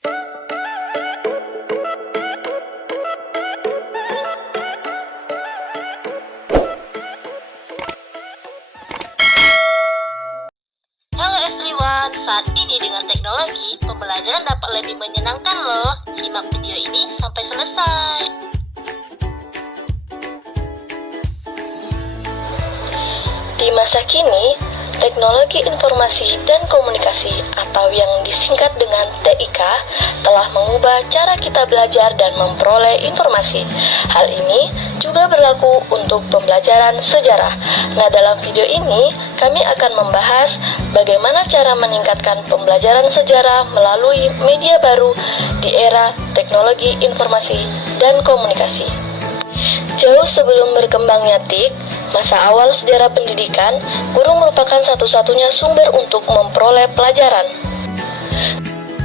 Halo everyone, saat ini dengan teknologi, pembelajaran dapat lebih menyenangkan loh. Simak video ini sampai selesai. Di masa kini, teknologi informasi dan komunikasi atau yang disingkat dengan TIK telah mengubah cara kita belajar dan memperoleh informasi. Hal ini juga berlaku untuk pembelajaran sejarah. Nah, dalam video ini kami akan membahas bagaimana cara meningkatkan pembelajaran sejarah melalui media baru di era teknologi informasi dan komunikasi. Jauh sebelum berkembangnya TIK, masa awal sejarah pendidikan, guru merupakan satu-satunya sumber untuk memperoleh pelajaran.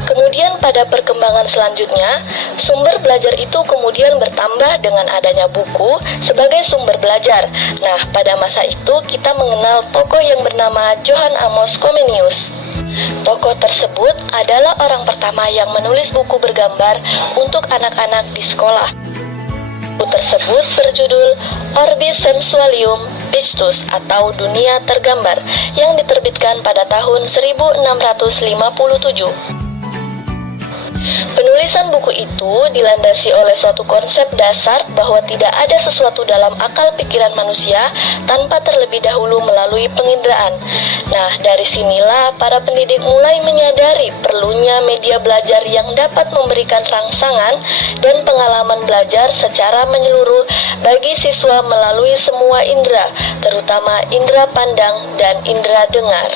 Kemudian pada perkembangan selanjutnya, sumber belajar itu kemudian bertambah dengan adanya buku sebagai sumber belajar. Nah, pada masa itu kita mengenal tokoh yang bernama Johann Amos Comenius. Tokoh tersebut adalah orang pertama yang menulis buku bergambar untuk anak-anak di sekolah. Buku tersebut berjudul Orbis Sensualium Pictus atau Dunia Tergambar yang diterbitkan pada tahun 1657. Penulisan buku itu dilandasi oleh suatu konsep dasar bahwa tidak ada sesuatu dalam akal pikiran manusia tanpa terlebih dahulu melalui penginderaan. Nah, dari sinilah para pendidik mulai menyadari perlunya media belajar yang dapat memberikan rangsangan dan pengalaman belajar secara menyeluruh bagi siswa melalui semua indera, terutama indera pandang dan indera dengar.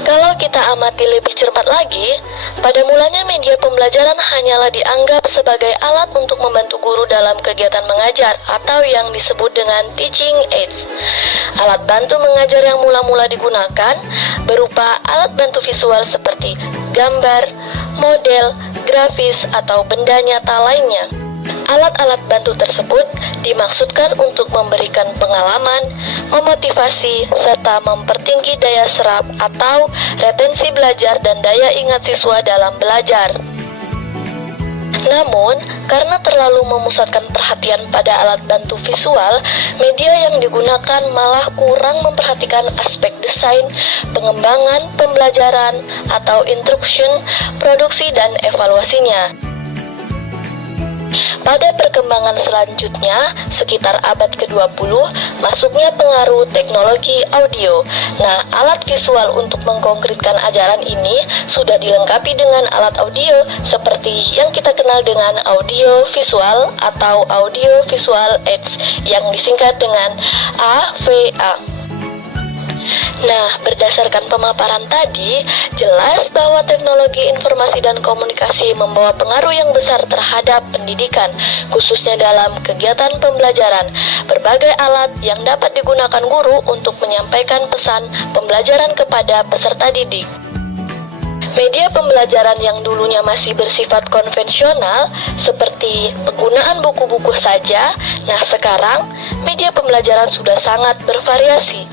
Kalau kita amati lebih cermat lagi, pada mulanya media pembelajaran hanyalah dianggap sebagai alat untuk membantu guru dalam kegiatan mengajar atau yang disebut dengan teaching aids. Alat bantu mengajar yang mula-mula digunakan berupa alat bantu visual seperti gambar, model, grafis, atau benda nyata lainnya. Alat-alat bantu tersebut dimaksudkan untuk memberikan pengalaman, memotivasi, serta mempertinggi daya serap atau retensi belajar dan daya ingat siswa dalam belajar. Namun, karena terlalu memusatkan perhatian pada alat bantu visual, media yang digunakan malah kurang memperhatikan aspek desain, pengembangan, pembelajaran, atau instruction, produksi, dan evaluasinya. Pada perkembangan selanjutnya, sekitar abad ke-20, masuknya pengaruh teknologi audio. Nah, alat visual untuk mengkonkretkan ajaran ini sudah dilengkapi dengan alat audio seperti yang kita kenal dengan audio visual atau audio visual aids yang disingkat dengan AVA. Nah, berdasarkan pemaparan tadi, jelas bahwa teknologi informasi dan komunikasi membawa pengaruh yang besar terhadap pendidikan, khususnya dalam kegiatan pembelajaran. Berbagai alat yang dapat digunakan guru untuk menyampaikan pesan pembelajaran kepada peserta didik. Media pembelajaran yang dulunya masih bersifat konvensional, seperti penggunaan buku-buku saja, nah sekarang media pembelajaran sudah sangat bervariasi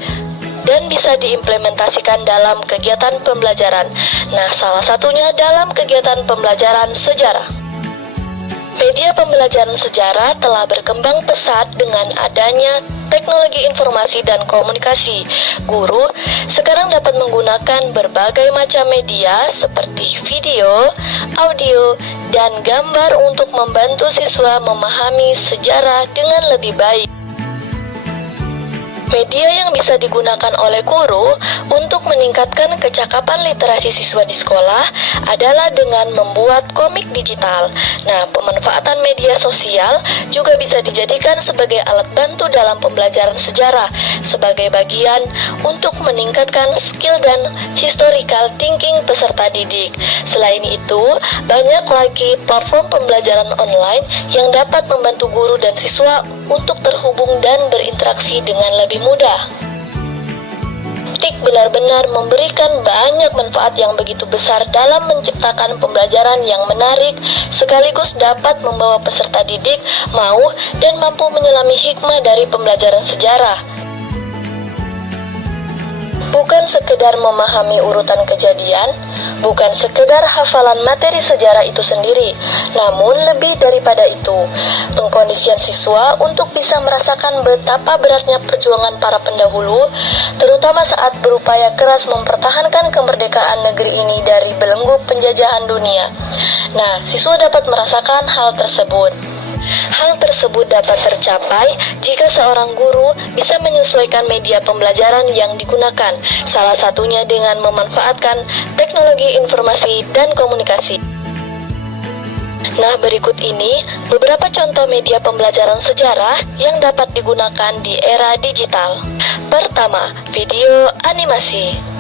dan bisa diimplementasikan dalam kegiatan pembelajaran. Nah, salah satunya dalam kegiatan pembelajaran sejarah. Media pembelajaran sejarah telah berkembang pesat dengan adanya teknologi informasi dan komunikasi. Guru sekarang dapat menggunakan berbagai macam media seperti video, audio, dan gambar untuk membantu siswa memahami sejarah dengan lebih baik. Media yang bisa digunakan oleh guru untuk meningkatkan kecakapan literasi siswa di sekolah adalah dengan membuat komik digital. Nah, pemanfaatan media sosial juga bisa dijadikan sebagai alat bantu dalam pembelajaran sejarah sebagai bagian untuk meningkatkan skill dan historical thinking peserta didik. Selain itu, banyak lagi platform pembelajaran online yang dapat membantu guru dan siswa untuk terhubung dan berinteraksi dengan lebih mudah. TIK benar-benar memberikan banyak manfaat yang begitu besar dalam menciptakan pembelajaran yang menarik, sekaligus dapat membawa peserta didik mau dan mampu menyelami hikmah dari pembelajaran sejarah. bukan sekedar memahami urutan kejadian, bukan sekedar hafalan materi sejarah itu sendiri, namun lebih daripada itu, pengkondisian siswa untuk bisa merasakan betapa beratnya perjuangan para pendahulu, terutama saat berupaya keras mempertahankan kemerdekaan negeri ini dari belenggu penjajahan dunia. Nah, siswa dapat merasakan hal tersebut. Hal tersebut dapat tercapai jika seorang guru bisa menyesuaikan media pembelajaran yang digunakan, salah satunya dengan memanfaatkan teknologi informasi dan komunikasi. Nah, berikut ini beberapa contoh media pembelajaran sejarah yang dapat digunakan di era digital. Pertama, video animasi.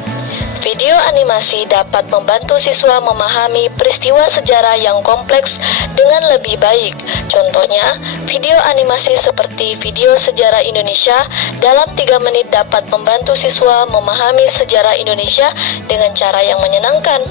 Video animasi dapat membantu siswa memahami peristiwa sejarah yang kompleks dengan lebih baik. Contohnya, video animasi seperti video sejarah Indonesia dalam 3 menit dapat membantu siswa memahami sejarah Indonesia dengan cara yang menyenangkan.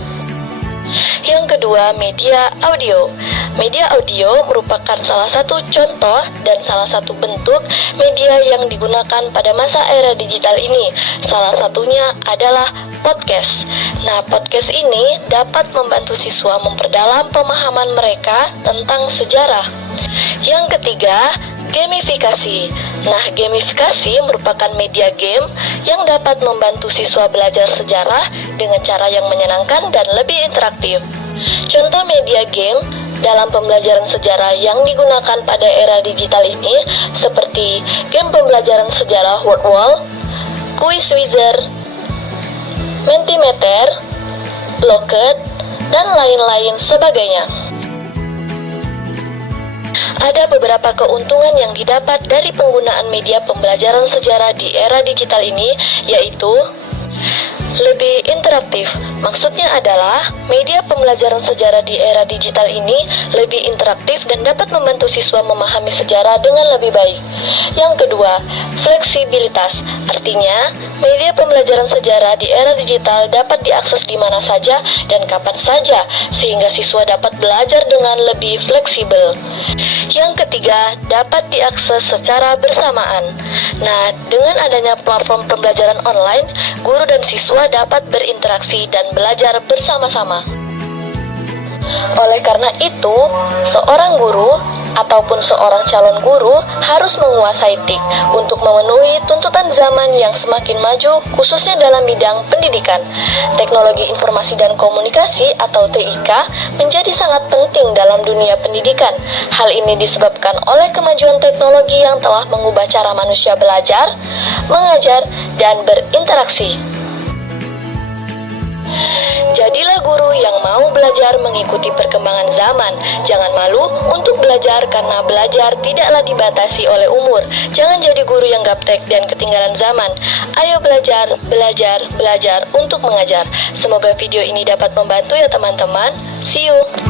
Yang kedua, media audio. Media audio merupakan salah satu contoh dan salah satu bentuk media yang digunakan pada masa era digital ini. Salah satunya adalah podcast. Nah, podcast ini dapat membantu siswa memperdalam pemahaman mereka tentang sejarah. Yang ketiga, gamifikasi. Nah, gamifikasi merupakan media game yang dapat membantu siswa belajar sejarah dengan cara yang menyenangkan dan lebih interaktif. Contoh media game dalam pembelajaran sejarah yang digunakan pada era digital ini seperti game pembelajaran sejarah Word Wall, Quiz Wizard, Mentimeter, Blocked, dan lain-lain sebagainya. Ada beberapa keuntungan yang didapat dari penggunaan media pembelajaran sejarah di era digital ini, yaitu lebih interaktif. Maksudnya adalah media pembelajaran sejarah di era digital ini lebih interaktif dan dapat membantu siswa memahami sejarah dengan lebih baik. Yang kedua, fleksibilitas. Artinya, media pembelajaran sejarah di era digital dapat diakses di mana saja dan kapan saja, sehingga siswa dapat belajar dengan lebih fleksibel. Yang ketiga, dapat diakses secara bersamaan. Nah, dengan adanya platform pembelajaran online, guru dan siswa dapat berinteraksi dan belajar bersama-sama. Oleh karena itu, seorang guru ataupun seorang calon guru harus menguasai TIK untuk memenuhi tuntutan zaman yang semakin maju, khususnya dalam bidang pendidikan. Teknologi Informasi dan Komunikasi atau TIK menjadi sangat penting dalam dunia pendidikan. Hal ini disebabkan oleh kemajuan teknologi yang telah mengubah cara manusia belajar, mengajar, dan berinteraksi. Jadilah guru yang mau belajar mengikuti perkembangan zaman. Jangan malu untuk belajar karena belajar tidaklah dibatasi oleh umur. Jangan jadi guru yang gaptek dan ketinggalan zaman. Ayo belajar, belajar, belajar untuk mengajar. Semoga video ini dapat membantu ya teman-teman. See you.